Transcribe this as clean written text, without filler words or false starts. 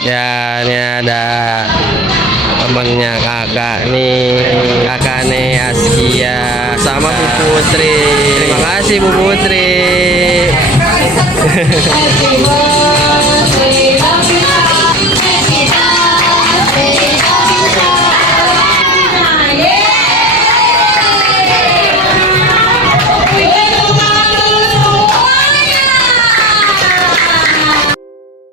Yan, yan ada abangnya kakak ni Askia sama Bu Putri. Terima kasih Bu Putri.